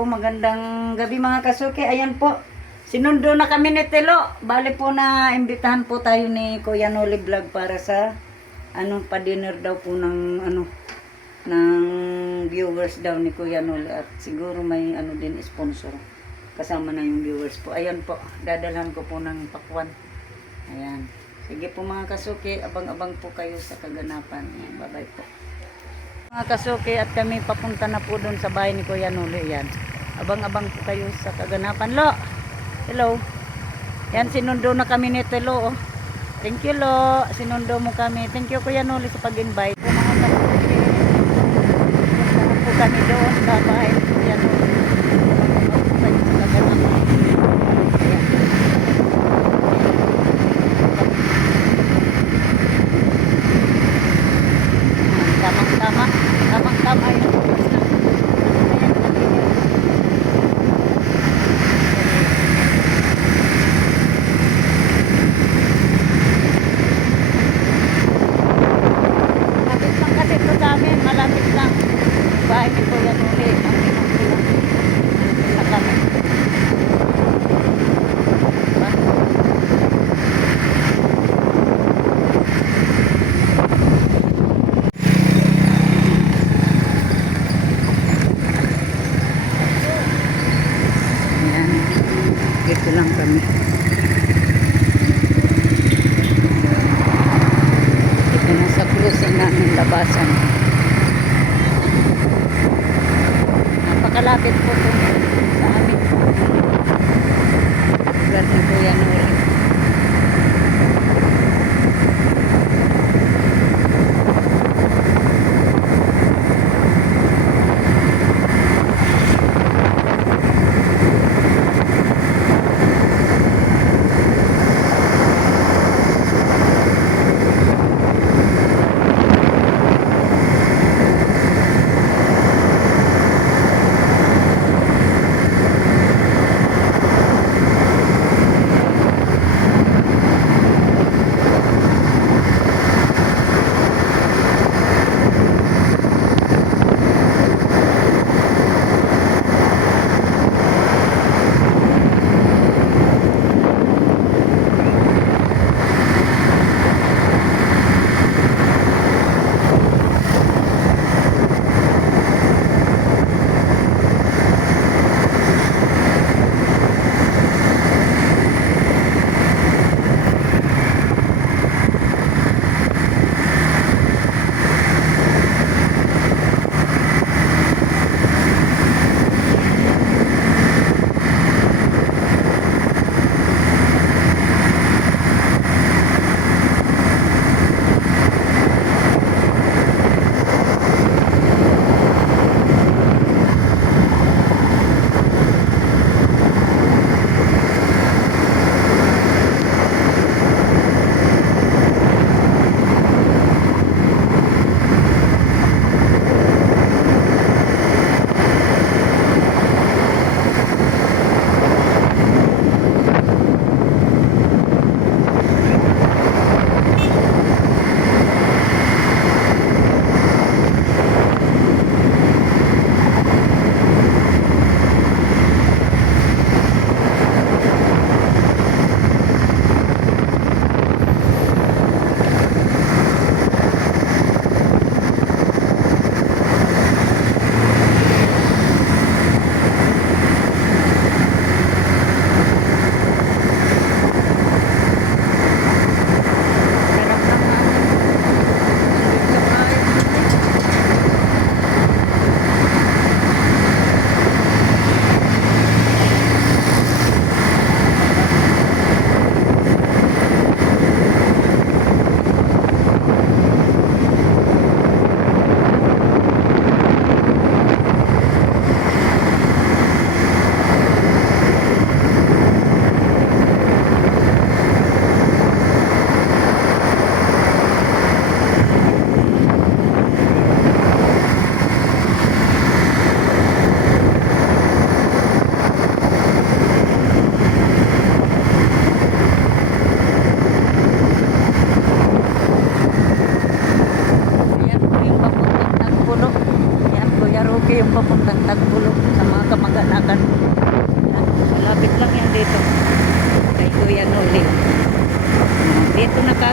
po, magandang gabi mga kasuki. Ayan po, sinundo na kami ni Telo. Bale po na imbitahan po tayo ni Kuya Noli Vlog para sa pa-dinner daw po ng ng viewers daw ni Kuya Noli. At siguro may din sponsor. Kasama na yung viewers po. Ayan po, dadalhan ko po ng pakwan. Ayan. Sige po mga kasuki, abang-abang po kayo sa kaganapan. Ayan, bye-bye po. Mga kasuki, at kami papunta na po doon sa bahay ni Kuya Noli. Yan. Abang-abang po kayo sa kaganapan. Lo! Hello! Yan, sinundo na kami ni Telo. Oh. Thank you, Lo. Sinundo mo kami. Thank you, Kuya Noli, sa pag-invite. Mga kasuki, punta po kami doon sa bahay ni Kuya Noli. Abang-abang po kayo sa kaganapan. Ayan. Tamang-tama yung oras na. Malapit lang kasi ito sa amin. Malapit lang. Bahay ni Kuya Noli. Ang pinang-pinang sa kami. Diba? Dito lang kami. Dito na sa closing namin labasan. Napakalapit po ito sa amin. Lugar ni Kuya Noli.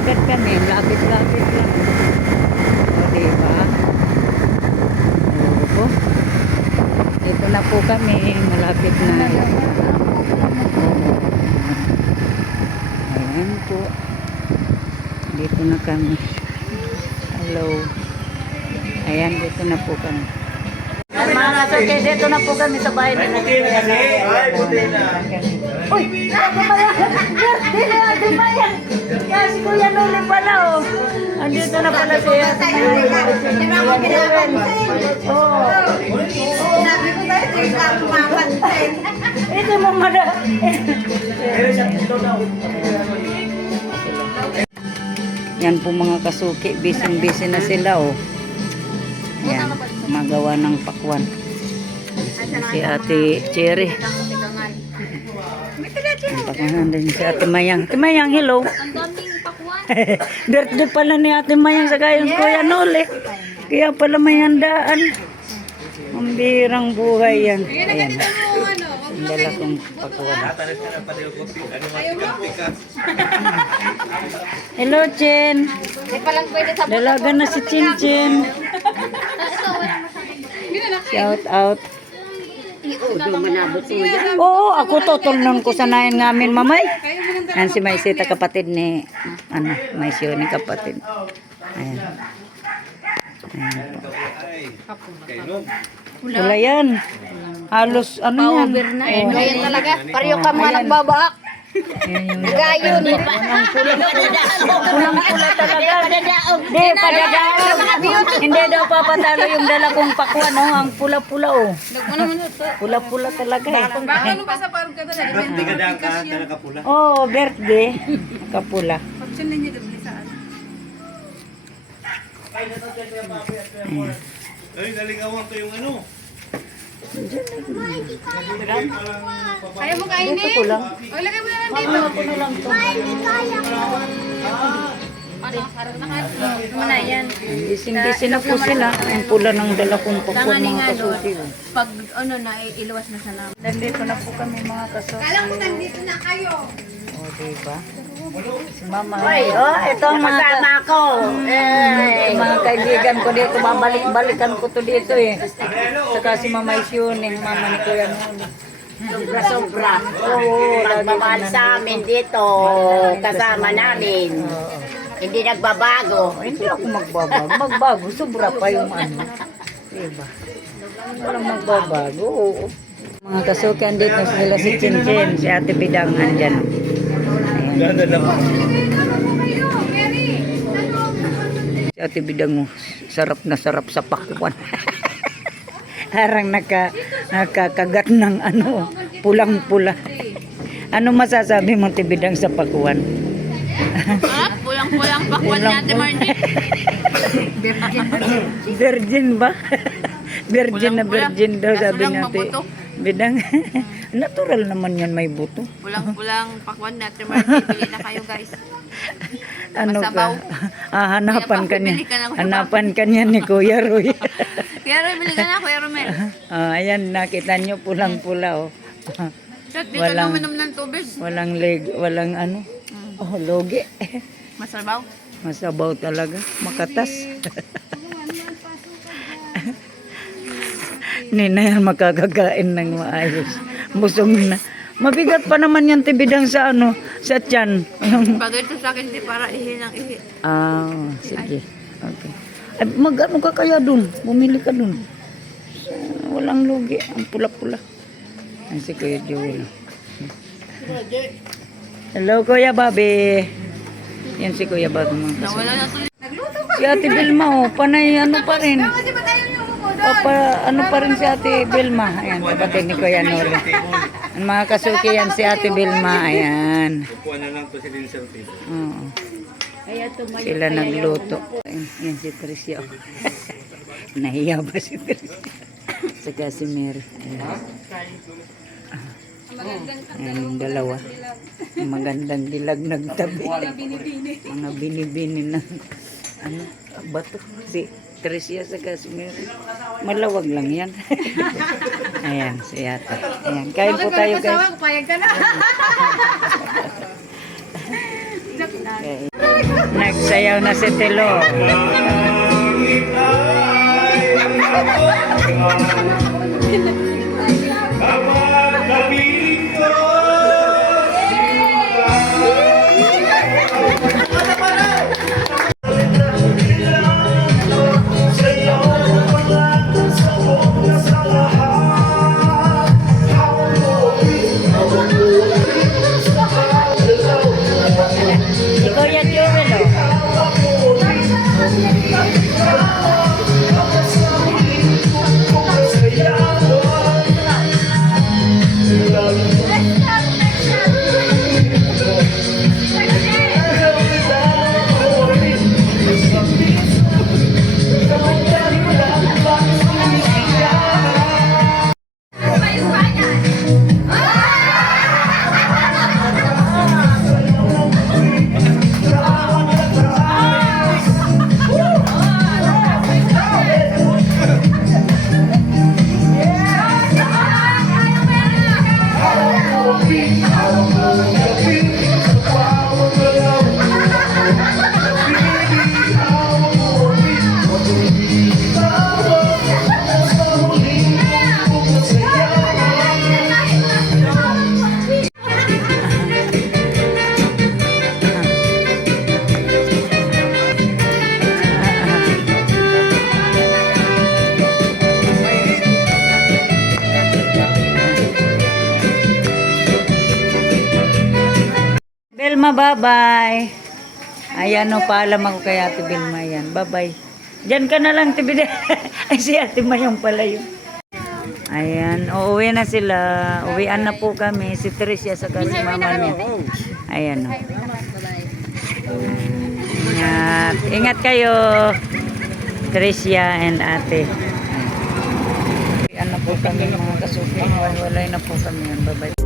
agad kami. Lapit-lapit lang. O, diba? O, ito na po kami. Malapit na. Ayan po. Dito na kami. Hello. Ayan, dito na po kami. Ay, mga kasuke, dito na po kami sa bahay nila. Ay, buti na. Uy! Ate Maya! Birthday na Ate Maya! Kaya si Kuya Noli pala, oh. Andito na pala si Ate Maya. Di ba ako pinapansin? Oo. Sabi ko tayo, di ka mapansin. Ito mo mada. Yan po mga kasuki. Busy-busy na sila, oh. Ayan. Magawa ng pakwan. Si Ate Cherry. Ang pakwanan din si Ate Mayang. Ate Mayang, hello. Ang daming pakwan. Birthday pala ni Ate Mayang sa kayong Kuya Noli. Kaya pala may handaan. Ang birang buhay yan. Ayan. Ang dala kong pakwan. Hello, Chen. Di pa lang pwede sa Dalaga na si Chin Chin. Shout out. Oo, ako tutulnon ko sa nain namin, mamay. Yan si Maisita, kapatid ni, Maisyo ni kapatid. Ayan. Ayan. Wala yan. Halos, ano yan? Oh. Ngayon talaga. Pareho ka mga nagbabaak. Ayan yung Gayon. pulang-pula talaga. Hindi, padadaog. Hindi daw papatalo yung dala kong pakwan, no? Ang pula-pula, oh. Pula-pula talaga, eh. Ano pa sa parang ka talaga? Birthday ka dyan ka, dala ka pula. Oh, birthday. Kapula. Option na niya doon saan? Ay, galing ko yung ano. Ayaw mo kainin? Dito ko lang. O, lagay mo na lang dito. Ako na lang to. Muna yan. Busy na po sila. Ang pula ng dala kong pakwan, mga kasuki. Oh. Pag ano na, iluwas na sa namin. Nandito na po kami, mga kasuki. Alam ko nandito na kayo. O, diba? Si Mama. Ito ang mga kasama ko. Mga kaibigan ko dito. Babalik-balikan ko to dito, eh. Saka si Mama Isyun, yung mama ni Kuya Noli. Sobra-sobra. Oo, Nagmamahal sa amin dito, kasama namin. Hindi nagbabago. Hindi ako magbabago. Magbago. Sobra pa yung ano. Diba? Walang magbabago. Oo. Mga kasuki, andito sila si Chinchin. Si Ate Bidang andyan. Ayan. Si Ate Bidang, oh, sarap na sarap sa pakwan. Harang nakakagat ng ano, pulang-pula. Ano masasabi mo, Ate Bidang, sa pakwan? Pulang-pulang pakwan ni Ate Marnie. Virgin ba? Virgin na virgin daw, sabi Kaso lang niya. mabuto. Bidang, natural naman yan, may buto. Pulang-pulang pakwan ni Ate Marnie. Bili na kayo guys. Ano Masabaw. ka? Hanapan ka niya. Bili ka na, Kuya Hanapan ka niya ni Kuya Roy. Kaya rin, bili ka na Kuya Romel. Ayan, nakita niyo pulang-pula, oh. Shot, di ka Walang- na uminom ng tubig. Walang leg, walang ano. Oh, logi. Masabaw. Masabaw talaga. Makatas. Hindi na yan makakakain ng maayos. Busog na. Mabigat pa naman yan, Tibidang, sa ano, sa tiyan. Bagay ito sa akin, di para ihi ng ihi. Sige. Okay. Ay, mag-ano ka kaya dun? Bumili ka dun. Walang lugi. Ang pula-pula. Ay, si Kuya Joel. Hello, Kuya Bobby. Yan si Kuya Bobby, mga kasama. Nawala na ito. Si Ate Vilma, oh, panay ano pa rin. Kasi ba tayo yung umudo? Ano pa rin si Ate Vilma. Ayan, kapatid ni Kuya Noli. Ang mga kasuki yan si Ate Vilma. Ayan. Kuha na lang to si Vincent. Oo. Sila nagluto. Yan si Tricia. Nahiya ba si Tricia? Saka si Mary. Ayan. Ayan yung dalawa. Magandang dilag nagtabi. Mga binibini ng ano, bato. Si Tricia saka si Mary. Malawag lang yan. Ayan, si Ate. Ayan, kain po tayo guys. Payag ka na. Okay. Nagsayaw na si Telo. Si Kuya Jewel, oh. Belma, bye-bye. Ayan, no, paalam ako kay Ate Belma. Yan, bye-bye. Diyan ka na lang, Tibide. Ay, si Ate Mayong pala yun. Ayan, uuwi na sila. Uwian na po kami. Si Tricia sa si mama niya. Ayan, no. Ingat. Ingat kayo. Tricia and Ate. Uwian na po kami mga kasuki. Walay na po kami. Bye-bye.